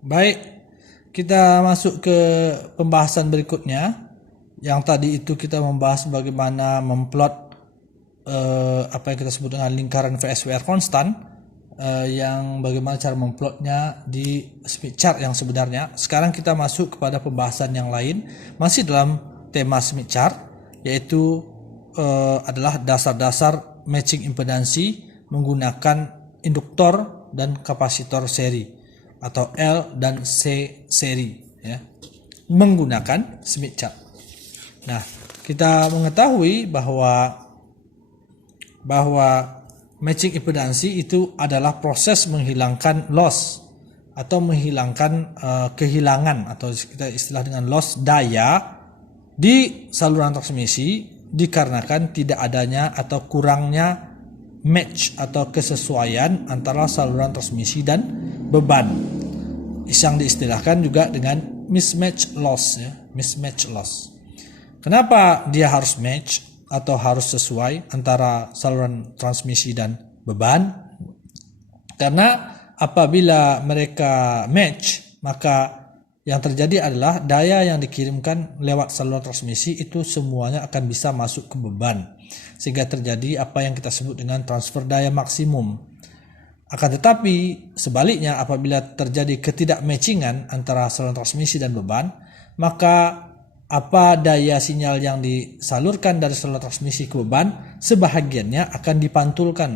Baik, kita masuk ke pembahasan berikutnya. Yang tadi itu kita membahas bagaimana memplot apa yang kita sebut dengan lingkaran VSWR konstan, yang bagaimana cara memplotnya di Smith chart yang sebenarnya. Sekarang kita masuk kepada pembahasan yang lain, masih dalam tema Smith chart, yaitu adalah dasar-dasar matching impedansi menggunakan induktor dan kapasitor seri atau L dan C seri, ya, menggunakan Smith chart. Nah, kita mengetahui bahwa matching impedansi itu adalah proses menghilangkan loss atau menghilangkan kehilangan atau kita istilah dengan loss daya di saluran transmisi dikarenakan tidak adanya atau kurangnya match atau kesesuaian antara saluran transmisi dan beban, yang diistilahkan juga dengan mismatch loss, ya, mismatch loss. Kenapa dia harus match atau harus sesuai antara saluran transmisi dan beban? Karena apabila mereka match, maka yang terjadi adalah daya yang dikirimkan lewat saluran transmisi itu semuanya akan bisa masuk ke beban, sehingga terjadi apa yang kita sebut dengan transfer daya maksimum. Akan tetapi sebaliknya, apabila terjadi ketidakmatchingan antara saluran transmisi dan beban, maka apa daya sinyal yang disalurkan dari saluran transmisi ke beban sebahagiannya akan dipantulkan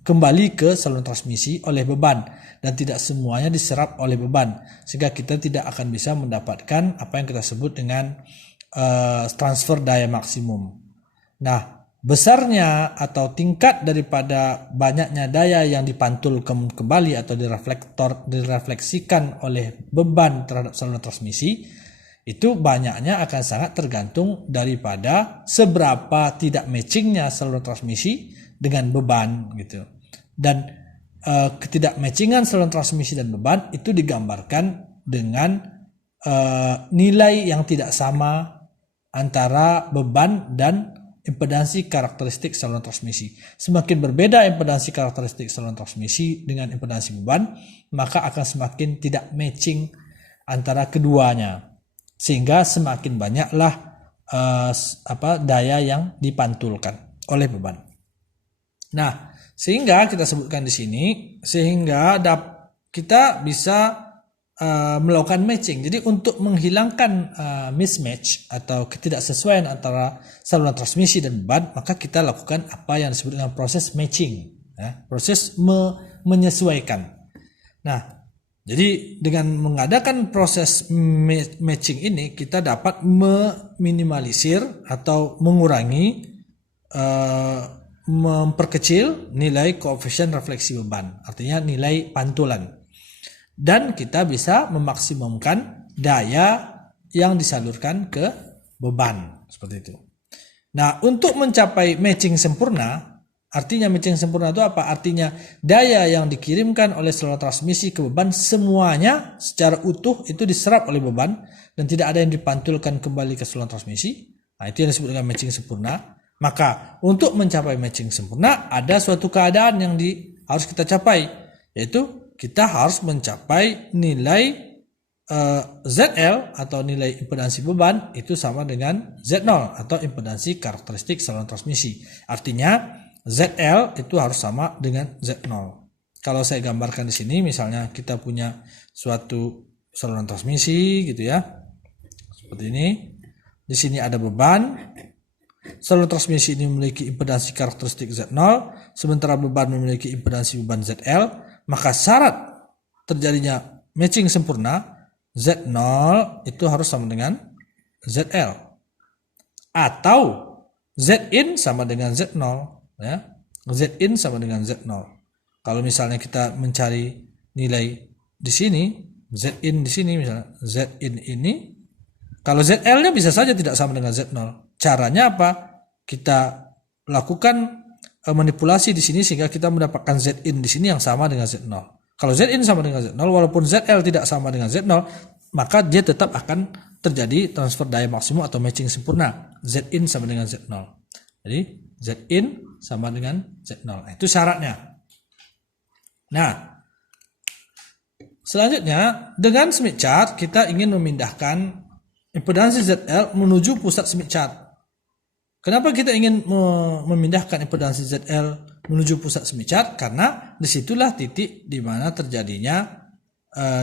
kembali ke saluran transmisi oleh beban dan tidak semuanya diserap oleh beban, sehingga kita tidak akan bisa mendapatkan apa yang kita sebut dengan transfer daya maksimum. Nah, besarnya atau tingkat daripada banyaknya daya yang dipantulkan kembali atau direfleksikan oleh beban terhadap saluran transmisi itu banyaknya akan sangat tergantung daripada seberapa tidak matchingnya saluran transmisi dengan beban, gitu. Dan ketidakmatchingan saluran transmisi dan beban itu digambarkan dengan nilai yang tidak sama antara beban dan impedansi karakteristik saluran transmisi. Semakin berbeda impedansi karakteristik saluran transmisi dengan impedansi beban, maka akan semakin tidak matching antara keduanya, sehingga semakin banyaklah daya yang dipantulkan oleh beban. Nah, sehingga kita sebutkan di sini, sehingga kita bisa melakukan matching. Jadi untuk menghilangkan mismatch atau ketidaksesuaian antara saluran transmisi dan beban, maka kita lakukan apa yang disebut dengan proses matching, ya, proses menyesuaikan. Nah, jadi dengan mengadakan proses matching ini, kita dapat meminimalisir atau mengurangi, memperkecil nilai koefisien refleksi beban, artinya nilai pantulan. Dan kita bisa memaksimumkan daya yang disalurkan ke beban, seperti itu. Nah, untuk mencapai matching sempurna, artinya matching sempurna itu apa? Artinya daya yang dikirimkan oleh saluran transmisi ke beban semuanya secara utuh itu diserap oleh beban dan tidak ada yang dipantulkan kembali ke saluran transmisi. Nah, itu yang disebut dengan matching sempurna. Maka untuk mencapai matching sempurna ada suatu keadaan yang harus kita capai, yaitu kita harus mencapai nilai ZL atau nilai impedansi beban itu sama dengan Z0 atau impedansi karakteristik saluran transmisi. Artinya ZL itu harus sama dengan Z0. Kalau saya gambarkan di sini, misalnya kita punya suatu saluran transmisi gitu ya. Seperti ini. Di sini ada beban. Saluran transmisi ini memiliki impedansi karakteristik Z0, sementara beban memiliki impedansi beban ZL, maka syarat terjadinya matching sempurna Z0 itu harus sama dengan ZL atau Zin sama dengan Z0, ya. Zin sama dengan Z0. Kalau misalnya kita mencari nilai di sini, Zin di sini misalnya, Zin ini kalau ZL-nya bisa saja tidak sama dengan Z0. Caranya apa? Kita lakukan manipulasi di sini sehingga kita mendapatkan Zin di sini yang sama dengan Z0. Kalau Zin sama dengan Z0, walaupun ZL tidak sama dengan Z0, maka dia tetap akan terjadi transfer daya maksimum atau matching sempurna. Zin sama dengan Z0. Jadi Zin sama dengan Z0. Itu syaratnya. Nah, Selanjutnya, dengan Smith chart kita ingin memindahkan impedansi ZL menuju pusat Smith chart. Kenapa kita ingin memindahkan impedansi ZL menuju pusat Smith chart? Karena disitulah titik di mana terjadinya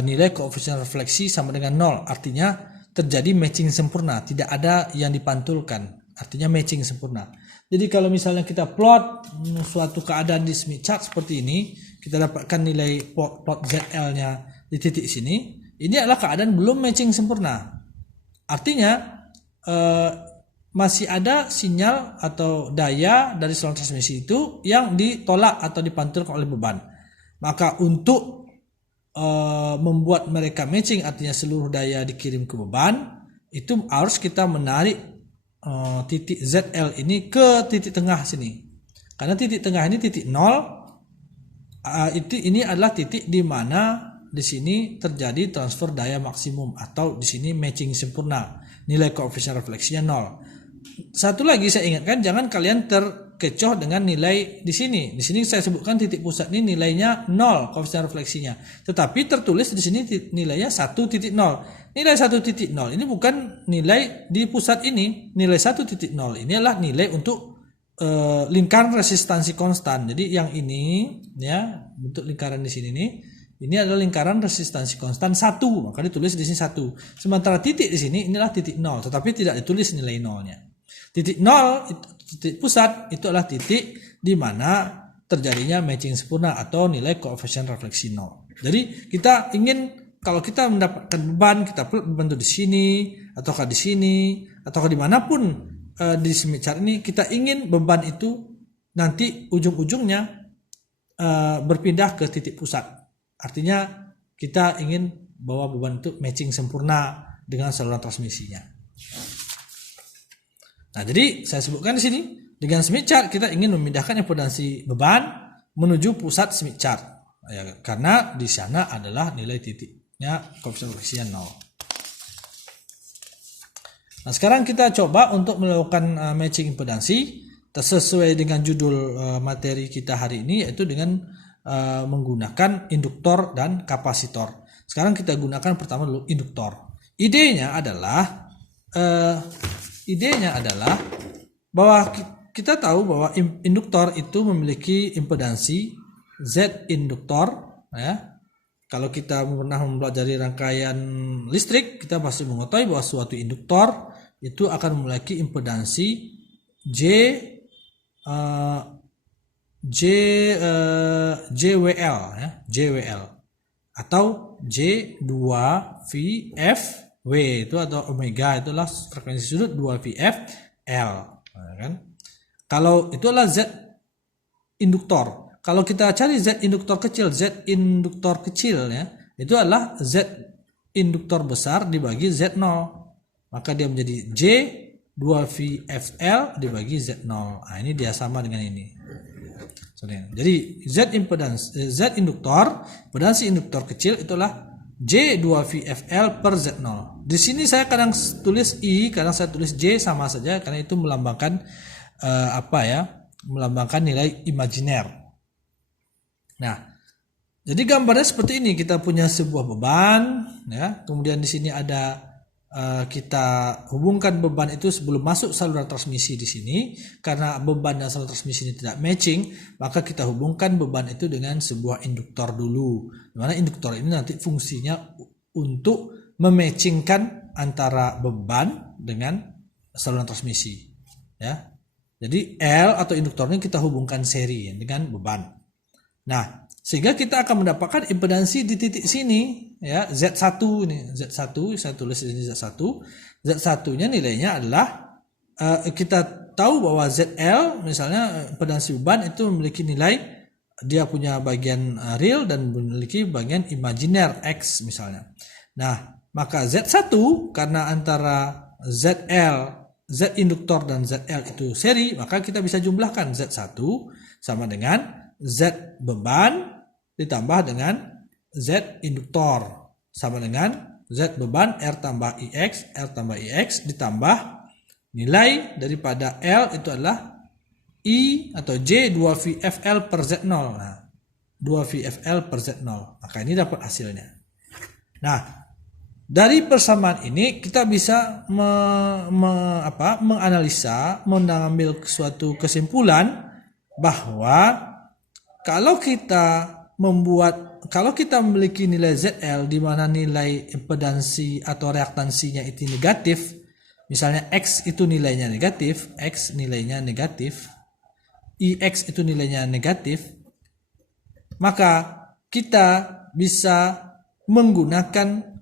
nilai koefisien refleksi sama dengan 0. Artinya terjadi matching sempurna, tidak ada yang dipantulkan. Artinya matching sempurna. Jadi kalau misalnya kita plot suatu keadaan di Smith chart seperti ini, kita dapatkan nilai plot ZL-nya di titik sini, ini adalah keadaan belum matching sempurna. Artinya masih ada sinyal atau daya dari saluran transmisi itu yang ditolak atau dipantulkan oleh beban. Maka untuk membuat mereka matching, artinya seluruh daya dikirim ke beban, itu harus kita menarik titik ZL ini ke titik tengah sini. Karena titik tengah ini titik 0, ini adalah titik di mana di sini terjadi transfer daya maksimum atau di sini matching sempurna. Nilai koefisien refleksinya 0. Satu lagi saya ingatkan, jangan kalian terkecoh dengan nilai di sini. Di sini saya sebutkan titik pusat ini nilainya 0 koefisien refleksinya. Tetapi tertulis di sini nilainya 1.0. Nilai 1.0 ini bukan nilai di pusat ini. Nilai 1.0 ini adalah nilai untuk lingkaran resistansi konstan. Jadi yang ini ya, bentuk lingkaran di sini nih, ini adalah lingkaran resistansi konstan 1, maka ditulis di sini 1. Sementara titik di sini inilah titik 0, tetapi tidak ditulis nilai 0-nya. Titik 0, titik pusat itu adalah titik di mana terjadinya matching sempurna atau nilai koefisien refleksi 0. Jadi kita ingin, kalau kita mendapatkan beban, kita plot beban itu di sini, ataukah di sini, ataukah dimanapun di Smith chart ini, kita ingin beban itu nanti ujung-ujungnya berpindah ke titik pusat. Artinya kita ingin bahwa beban itu matching sempurna dengan saluran transmisinya. Nah, jadi saya sebutkan di sini, dengan Smith chart kita ingin memindahkan impedansi beban menuju pusat Smith chart. Ya, karena di sana adalah nilai titiknya koefisien refleksinya 0. Nah, sekarang kita coba untuk melakukan matching impedansi sesuai dengan judul materi kita hari ini, yaitu dengan menggunakan induktor dan kapasitor. Sekarang kita gunakan pertama dulu induktor. Idenya adalah bahwa kita tahu bahwa induktor itu memiliki impedansi Z induktor, ya. Kalau kita pernah mempelajari rangkaian listrik, kita pasti mengetahui bahwa suatu induktor itu akan memiliki impedansi JWL, ya, JWL atau J2VFW itu, atau omega itulah frekuensi sudut 2VFL, kan? Kalau itu adalah Z induktor. Kalau kita cari Z induktor kecil, ya, itu adalah Z induktor besar dibagi Z0, maka dia menjadi J2VFL dibagi Z0. Nah, ini dia sama dengan ini. Jadi Z induktor, impedansi induktor kecil itulah J2VFL per Z0. Di sini saya kadang tulis I, kadang saya tulis J, sama saja karena itu melambangkan melambangkan nilai imajiner. Nah, jadi gambarnya seperti ini. Kita punya sebuah beban, ya. Kemudian di sini ada kita hubungkan beban itu sebelum masuk saluran transmisi di sini. Karena beban dan saluran transmisi ini tidak matching, maka kita hubungkan beban itu dengan sebuah induktor dulu. Di mana induktor ini nanti fungsinya untuk mematchingkan antara beban dengan saluran transmisi, ya. Jadi L atau induktor ini kita hubungkan seri dengan beban. Nah, sehingga kita akan mendapatkan impedansi di titik sini, ya, Z1 ini, Z1 saya tulis di sini Z1. Z1-nya nilainya adalah kita tahu bahwa ZL misalnya impedansi beban itu memiliki nilai, dia punya bagian real dan memiliki bagian imajiner X misalnya. Nah, maka Z1 karena antara Z induktor dan ZL itu seri, maka kita bisa jumlahkan Z1 sama dengan Z beban ditambah dengan Z induktor sama dengan Z beban R tambah IX, R tambah IX ditambah nilai daripada L itu adalah I atau J 2VFL per Z0. Nah, 2VFL per Z0. Maka ini dapat hasilnya. Nah, dari persamaan ini kita bisa menganalisa, mengambil suatu kesimpulan bahwa kalau kita memiliki nilai ZL di mana nilai impedansi atau reaktansinya itu negatif, misalnya X itu nilainya negatif, X nilainya negatif, IX itu nilainya negatif, maka kita bisa menggunakan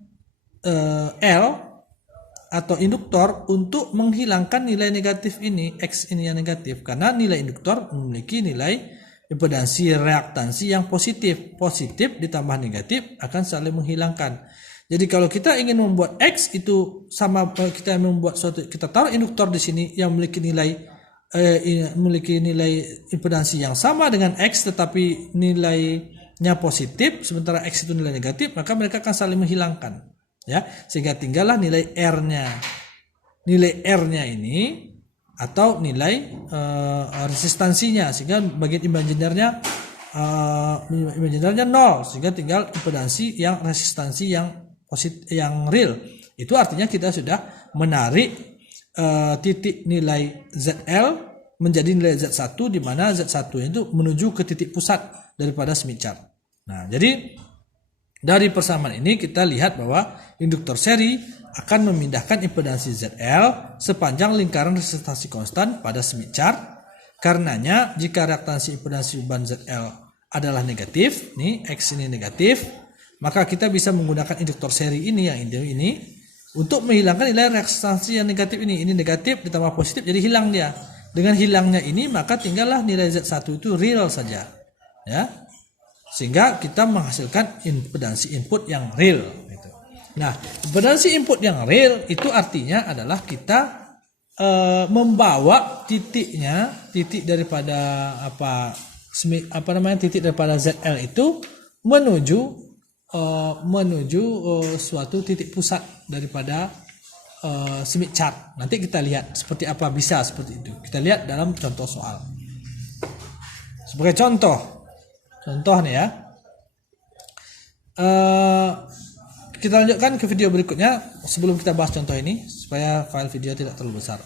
L atau induktor untuk menghilangkan nilai negatif ini, X ini yang negatif, karena nilai induktor memiliki nilai impedansi reaktansi yang positif ditambah negatif akan saling menghilangkan. Jadi kalau kita ingin membuat X itu sama, kita membuat suatu, kita taruh induktor di sini yang memiliki nilai impedansi yang sama dengan X tetapi nilainya positif, sementara X itu nilai negatif, maka mereka akan saling menghilangkan. Ya, sehingga tinggallah nilai R-nya. Nilai R-nya ini atau nilai resistansinya, sehingga bagian imajinernya 0, sehingga tinggal impedansi yang resistansi yang real. Itu artinya kita sudah menarik titik nilai ZL menjadi nilai Z1, di mana Z1 itu menuju ke titik pusat daripada Smith chart. Nah, jadi dari persamaan ini kita lihat bahwa induktor seri akan memindahkan impedansi ZL sepanjang lingkaran resistansi konstan pada Smith chart. Karenanya jika reaktansi impedansi beban ZL adalah negatif, nih X ini negatif, maka kita bisa menggunakan induktor seri ini yang ini untuk menghilangkan nilai resistansi yang negatif ini. Ini negatif ditambah positif jadi hilang dia. Dengan hilangnya ini maka tinggallah nilai Z1 itu real saja. Ya. Sehingga kita menghasilkan impedansi input yang real gitu. Nah, impedansi input yang real itu artinya adalah kita membawa titik daripada titik daripada ZL itu menuju suatu titik pusat daripada Smith chart. Nanti kita lihat seperti apa bisa seperti itu. Kita lihat dalam contoh soal. Sebagai contoh nih ya. Kita lanjutkan ke video berikutnya sebelum kita bahas contoh ini supaya file video tidak terlalu besar.